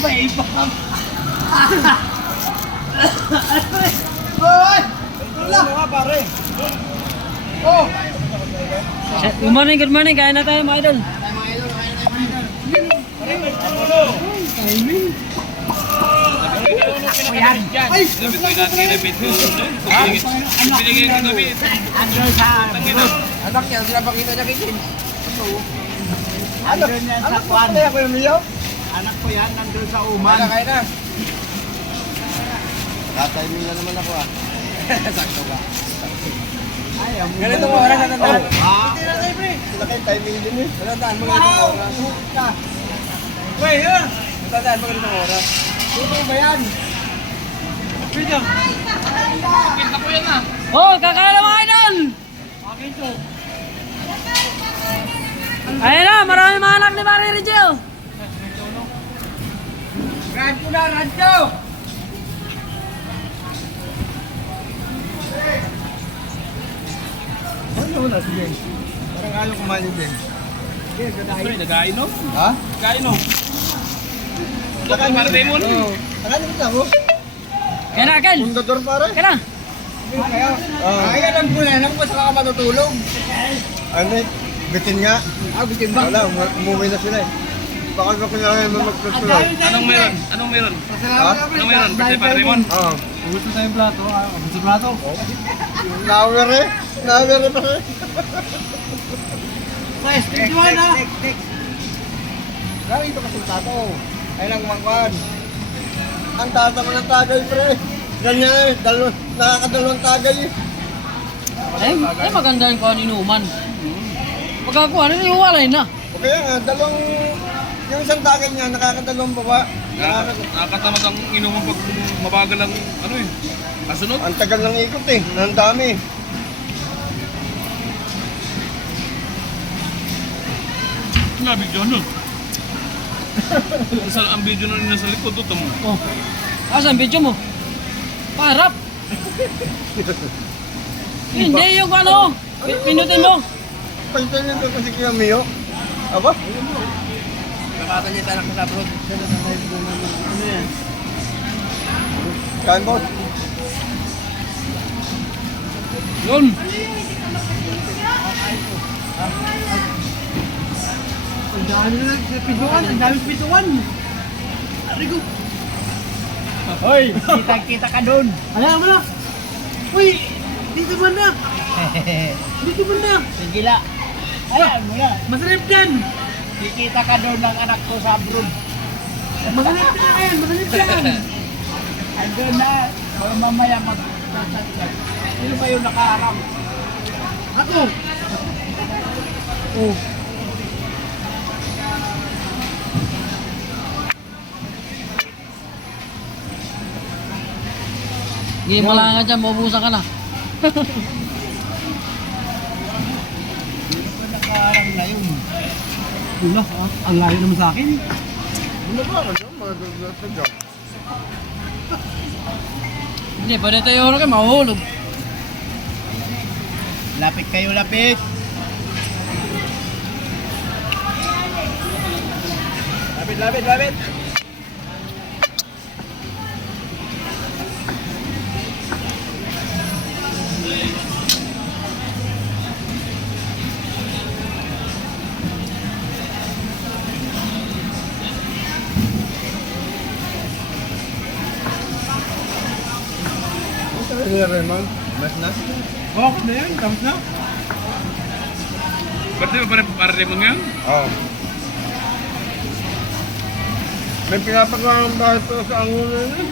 iba-ibang. Hoy! Wala nga pare. Oh! Good morning. Kain na tayo mga idol. Ay! Anak niya, sila pakita niya kikin. Anak ko yan, nandun sa uman. Kaya na. Tatiming na naman ako ah. Sakto ba? Ganito mo oras, natandaan. Hindi na tayo, pre. Wala kayo timing din eh. Natandaan mo ganito oras. Wait, ha? Natandaan mo ganito oras. Tuto ba yan? Pwede. Kita ko yan ah. Oh, kakain na mga idol. Akin to. Ayun na, marami mga anak ni Mari Rigel. Drive ko na, radyo! Ano wala si Jen? Parang ayaw kumain yung Jen. Nagain no? Ha? Nagain no? Nagain para Raymond? Oo. Nakain mo mo? Kaya na, Kel. Pundador pare? Kaya na. Ay, alam ko na. Alam ko saan ka matutulog. Ano eh? Bitin nga. Bitin ba? Wala, umuwi na sila eh. Baka ba kailangan mo magpapalay? Anong meron? Anong meron? Ha? Anong meron? Birthday para Raymond? Oo. Gusto tayong plato. Gusto plato. Nawer eh. Nawer eh pare. Guys, tignan na. Gawin ito kasi tato. Ay lang mangwan. Ang tata mo ng tagay pre. Ganyan eh. Nakakadalawang tagay eh. Ay maganda yung kuha ni Numan. Pagkakuha na, iwalay na. O kaya nga, yung isang tagay niya, nakakadalawang baba. Nakakatamad ang inuman pag mabagal ang ano eh. Kasunod? Ang tagal ng ikot eh. Ang dami. Nga, video no? Ang video na nila sa likod, ito mo. Oh. Asan video mo? Parap. Hindi yung ano. Pinutin mo. Palitan niyo ito kasi kaya Mio. Aba? Nakatan niya tayo sa abroad. Ano yan? Kain po. Yun. Ang dami na pituan. Ang dami pituan. Arigo. Hoy. Kita ka doon. Alam mo na. Uy. Dito man na. Dito man na. Sige la. Ayan mo na. Masarap yan. Kikita ka doon ng anak ko sa abroad. Masarap yan. Masarap yan. Andun na. Mamaya mag-sasaglag. Sino ba yung nakaarap? Ako. Oh. Hindi mo lang ka dyan, mabubusan ka na. Sino ba nakaarap na yun? Wala, ang layo naman sa akin. Ano ba? Ano? Mga Hindi, pwede tayo kayo, mahuhulog. lapit kayo, lapit. Lapit. Ano Raymond? Mas na? Okay na yan, tapos na. Birthday ba para Raymond ngayon? Oo. May pinapagawa ng bahay to sa angulo na yun.